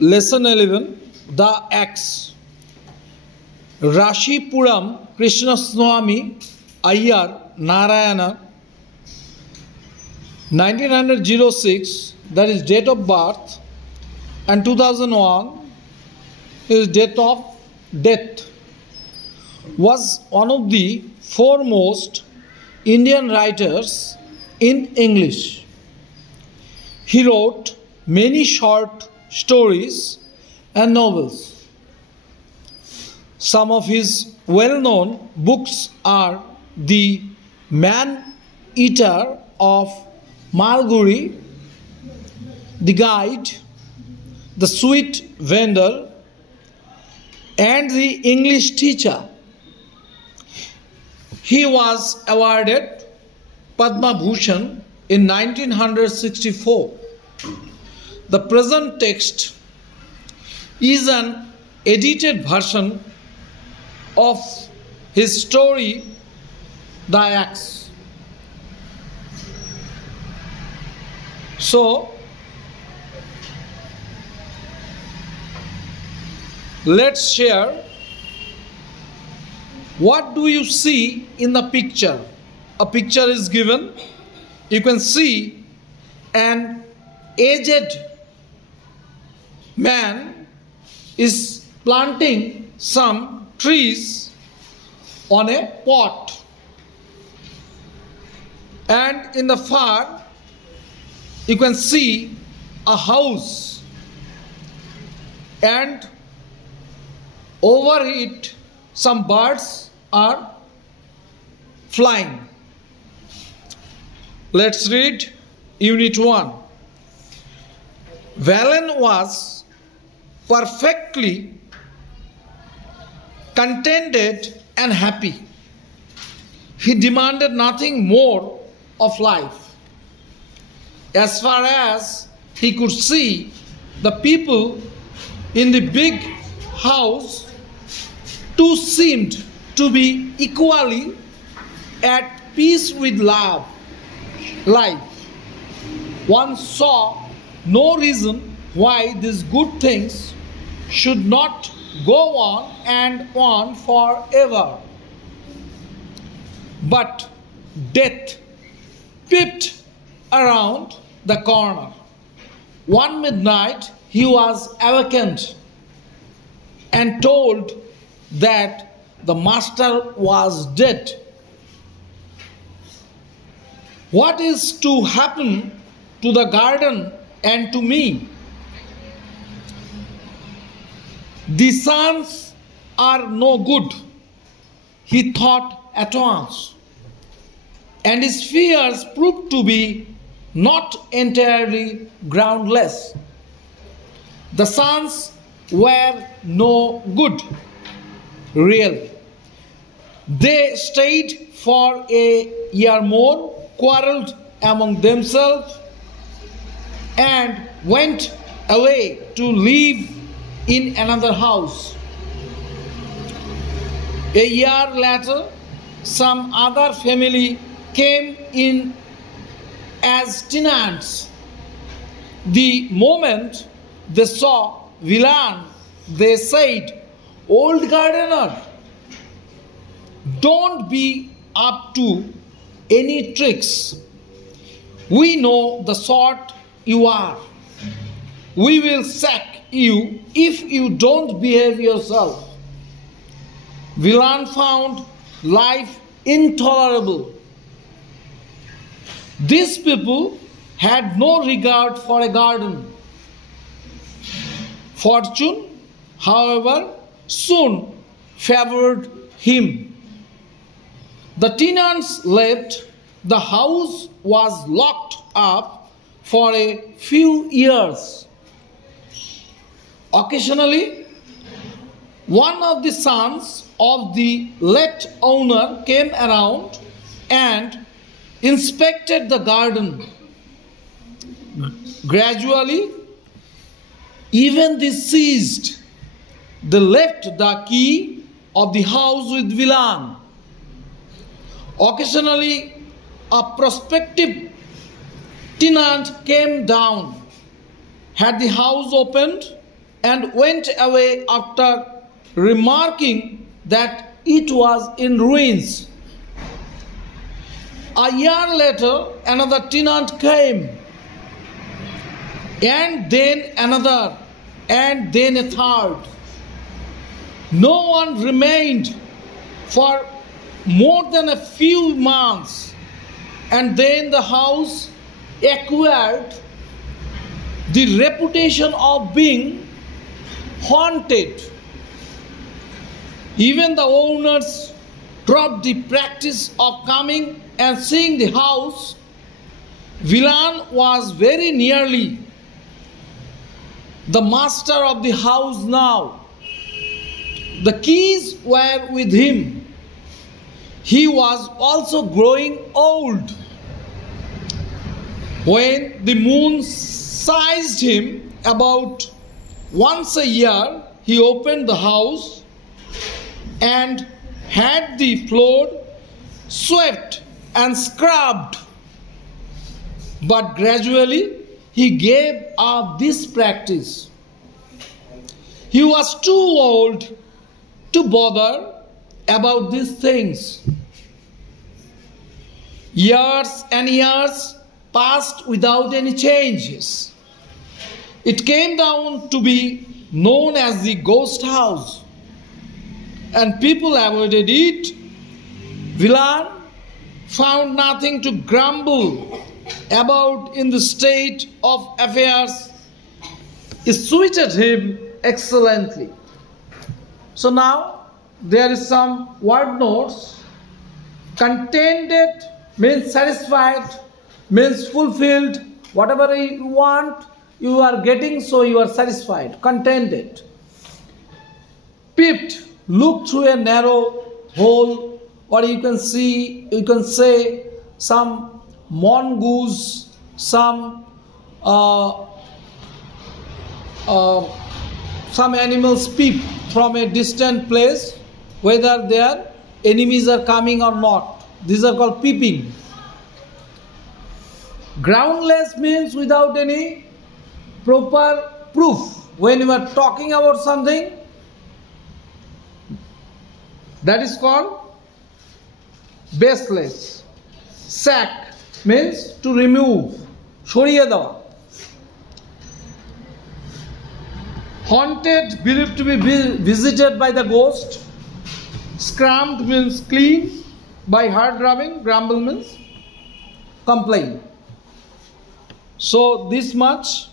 Lesson 11, The Axe. Rashipuram Krishnaswamy Iyer Narayana, 1906, that is date of birth, and 2001 is date of death, was one of the foremost Indian writers in English. He wrote many short stories and novels. Some of his well-known books are The Man-Eater of Malgudi, The Guide, The Sweet Vendor, and The English Teacher. He was awarded Padma Bhushan in 1964. The present text is an edited version of his story, The Axe. So, let's share. What do you see in the picture? A picture is given. You can see an aged man is planting some trees on a pot, and in the far you can see a house, and over it some birds are flying. Let's read Unit 1. Valen was perfectly contented and happy. He demanded nothing more of life. As far as he could see, the people in the big house too seemed to be equally at peace with life. One saw no reason why these good things should not go on and on forever. But death peeped around the corner. One midnight he was awakened and told that the master was dead. What is to happen to the garden and to me? The sons are no good, he thought at once, and his fears proved to be not entirely groundless. The sons were no good, really. They stayed for a year more, quarreled among themselves, and went away to live in another house. A year later, some other family came in as tenants. The moment they saw Villain, they said, "Old gardener, don't be up to any tricks. We know the sort you are. We will sack you if you don't behave yourself." Villain found life intolerable. These people had no regard for a garden. Fortune, however, soon favored him. The tenants left. The house was locked up for a few years. Occasionally, one of the sons of the late owner came around and inspected the garden. Gradually, even they ceased. They left the key of the house with Villain. Occasionally, a prospective tenant came down, had the house opened, and went away after remarking that it was in ruins. A year later, another tenant came, and then another, and then a third. No one remained for more than a few months, and then the house acquired the reputation of being haunted. Even the owners dropped the practice of coming and seeing the house. Villain was very nearly the master of the house now. The keys were with him. He was also growing old. When the moon sized him about once a year, he opened the house and had the floor swept and scrubbed. But gradually he gave up this practice. He was too old to bother about these things. Years and years passed without any changes. It came down to be known as the ghost house, and people avoided it. Villain found nothing to grumble about in the state of affairs. It suited him excellently. So now there is some word notes. Contented means satisfied, means fulfilled. Whatever you want, you are getting, so you are satisfied, contented. Peeped, look through a narrow hole, or you can say some mongoose, some animals peep from a distant place, whether their enemies are coming or not. These are called peeping. Groundless means without any proper proof. When you are talking about something, that is called baseless. Sack means to remove, সরিয়ে দেওয়া. Haunted, believed to be visited by the ghost. Scrubbed means clean by hard rubbing. Grumble means complain. So this much